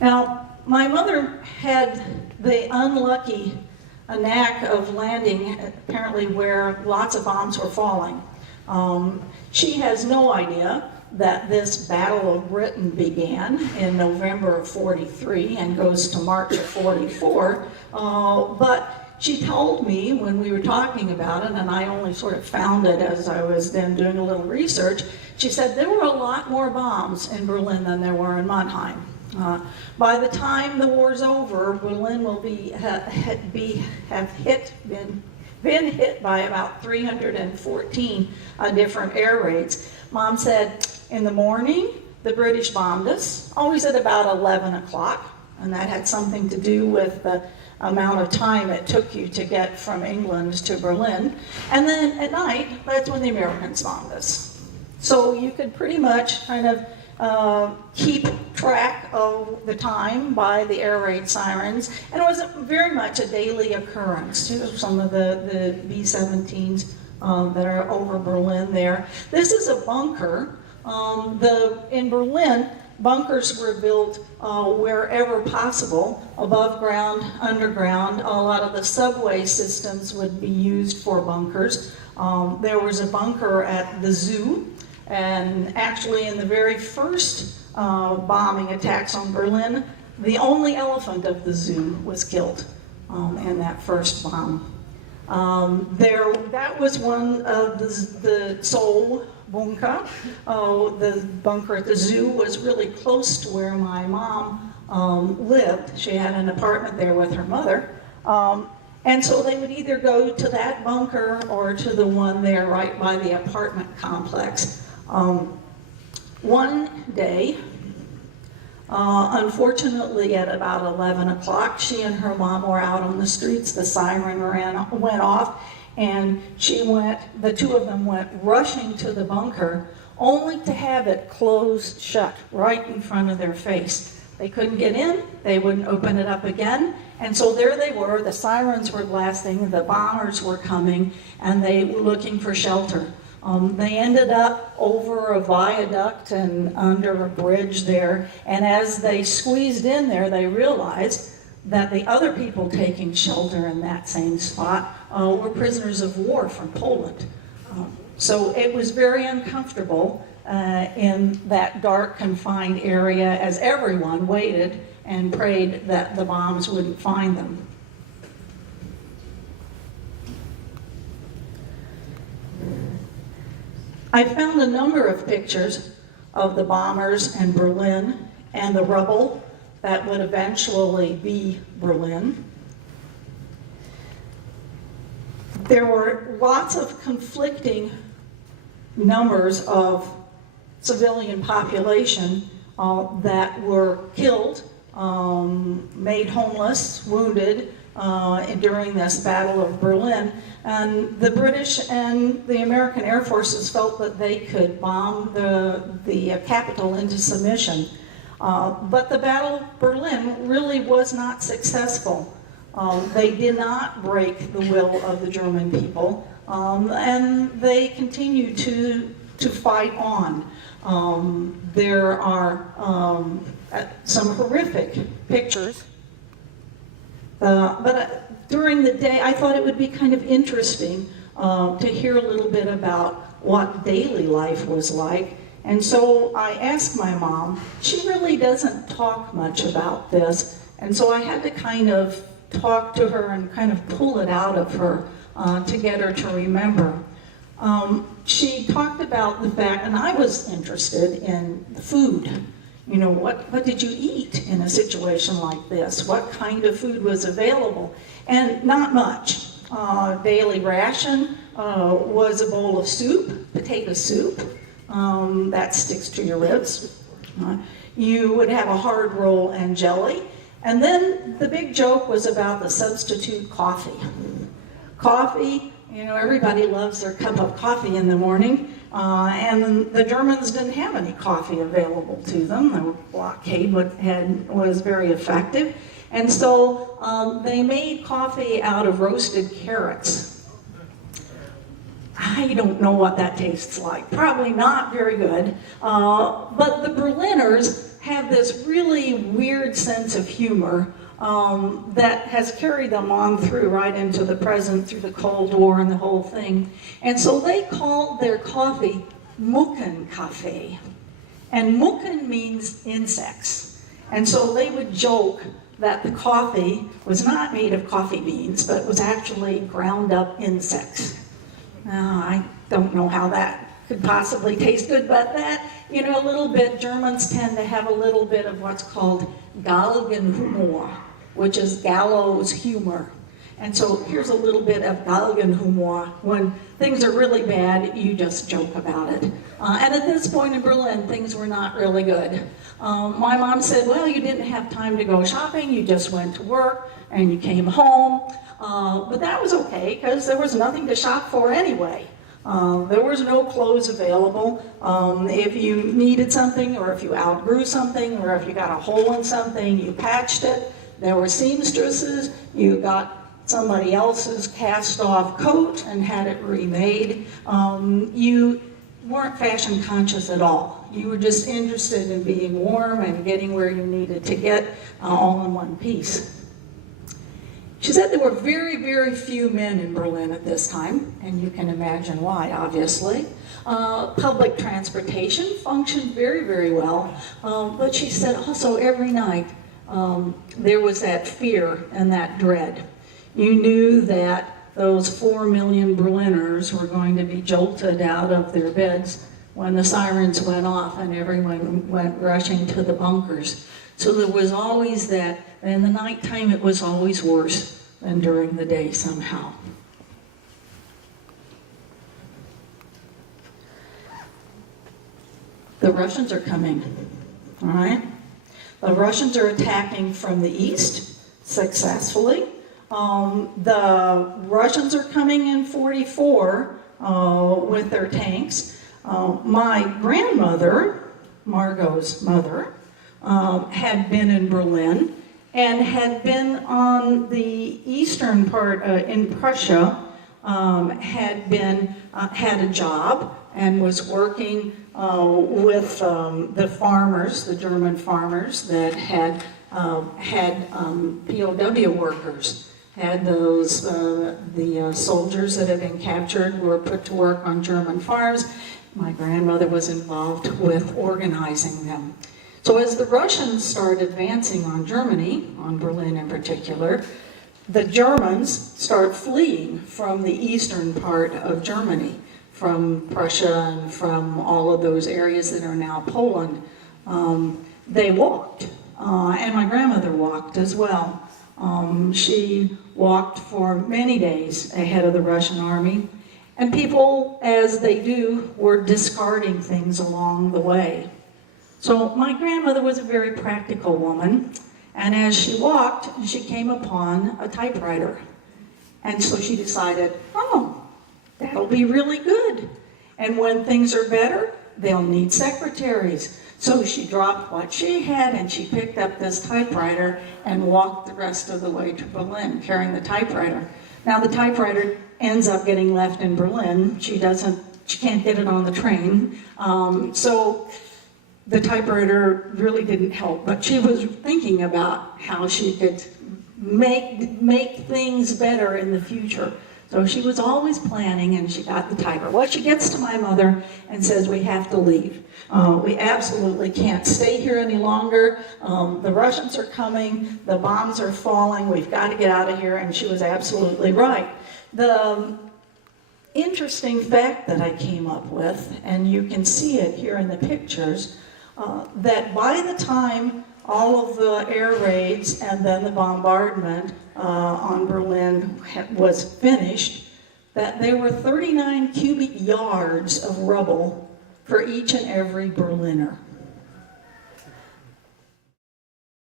Now, my mother had the unlucky knack of landing apparently where lots of bombs were falling. She has no idea that this Battle of Britain began in November of 43 and goes to March of 44, but she told me when we were talking about it, and I only sort of found it as I was then doing a little research, she said there were a lot more bombs in Berlin than there were in Mannheim. By the time the war's over, Berlin will been hit by about 314 different air raids. Mom said, in the morning, the British bombed us, always at about 11 o'clock, and that had something to do with the amount of time it took you to get from England to Berlin. And then at night, that's when the Americans bombed us. So you could pretty much kind of keep track of the time by the air raid sirens, and it was very much a daily occurrence. Some of the B-17s that are over Berlin there. This is a bunker. In Berlin, bunkers were built wherever possible, above ground, underground. A lot of the subway systems would be used for bunkers. There was a bunker at the zoo, and actually in the very first bombing attacks on Berlin, the only elephant of the zoo was killed in that first bomb. That was one of the Zoll bunker. The bunker at the zoo was really close to where my mom lived. She had an apartment there with her mother. And so they would either go to that bunker or to the one there right by the apartment complex. One day, unfortunately at about 11 o'clock, she and her mom were out on the streets. The siren went off, and the two of them went rushing to the bunker, only to have it closed shut right in front of their face. They couldn't get in, they wouldn't open it up again, and so there they were. The sirens were blasting, the bombers were coming, and they were looking for shelter. They ended up over a viaduct and under a bridge there, and as they squeezed in there, they realized that the other people taking shelter in that same spot were prisoners of war from Poland. So it was very uncomfortable in that dark, confined area as everyone waited and prayed that the bombs wouldn't find them. I found a number of pictures of the bombers and Berlin and the rubble that would eventually be Berlin. There were lots of conflicting numbers of civilian population that were killed, made homeless, wounded during this Battle of Berlin. And the British and the American Air Forces felt that they could bomb the capital into submission. But the Battle of Berlin really was not successful. They did not break the will of the German people, and they continued to fight on. There are some horrific pictures. But during the day, I thought it would be kind of interesting to hear a little bit about what daily life was like. And so I asked my mom. She really doesn't talk much about this. And so I had to kind of talk to her and kind of pull it out of her to get her to remember. She talked about the fact, and I was interested in the food. You know, what did you eat in a situation like this? What kind of food was available? And not much. Daily ration was a bowl of soup, potato soup. That sticks to your ribs. You would have a hard roll and jelly. And then the big joke was about the substitute coffee. Coffee, you know, everybody loves their cup of coffee in the morning. And the Germans didn't have any coffee available to them. The blockade was very effective. And so they made coffee out of roasted carrots. I don't know what that tastes like. Probably not very good. But the Berliners have this really weird sense of humor that has carried them on through right into the present, through the Cold War and the whole thing. And so they called their coffee Muckenkaffee. And Mucken means insects. And so they would joke that the coffee was not made of coffee beans, but was actually ground up insects. Now, I don't know how that could possibly taste good, but that, a little bit, Germans tend to have a little bit of what's called Galgenhumor, which is gallows humor. And so here's a little bit of Galgenhumor. When things are really bad, you just joke about it. And at this point in Berlin, things were not really good. My mom said, well, you didn't have time to go shopping, you just went to work, and you came home. But that was okay, because there was nothing to shop for anyway. There was no clothes available. If you needed something, or if you outgrew something, or if you got a hole in something, you patched it. There were seamstresses. You got somebody else's cast-off coat and had it remade. You weren't fashion conscious at all. You were just interested in being warm and getting where you needed to get, all in one piece. She said there were very, very few men in Berlin at this time, and you can imagine why, obviously. Public transportation functioned very, very well, but she said also every night there was that fear and that dread. You knew that those 4 million Berliners were going to be jolted out of their beds when the sirens went off and everyone went rushing to the bunkers. So there was always that, and in the nighttime it was always worse than during the day somehow. The Russians are coming, all right? The Russians are attacking from the east successfully. The Russians are coming in 44 with their tanks. My grandmother, Margot's mother, had been in Berlin and had been on the eastern part in Prussia, had a job and was working with the farmers, the German farmers that had POW workers. Had those, the soldiers that had been captured were put to work on German farms. My grandmother was involved with organizing them. So as the Russians started advancing on Germany, on Berlin in particular, the Germans start fleeing from the eastern part of Germany, from Prussia and from all of those areas that are now Poland. They walked, and my grandmother walked as well. She walked for many days ahead of the Russian army, and people, as they do, were discarding things along the way. So my grandmother was a very practical woman, and as she walked, she came upon a typewriter. And so she decided, oh, that'll be really good. And when things are better, they'll need secretaries. So she dropped what she had and she picked up this typewriter and walked the rest of the way to Berlin carrying the typewriter. Now the typewriter ends up getting left in Berlin. She can't get it on the train. So the typewriter really didn't help, but she was thinking about how she could make things better in the future. So she was always planning, and she got the typewriter. Well, she gets to my mother and says, we have to leave. We absolutely can't stay here any longer. The Russians are coming. The bombs are falling. We've got to get out of here. And she was absolutely right. The interesting fact that I came up with, and you can see it here in the pictures, that by the time all of the air raids and then the bombardment on Berlin was finished, that there were 39 cubic yards of rubble for each and every Berliner.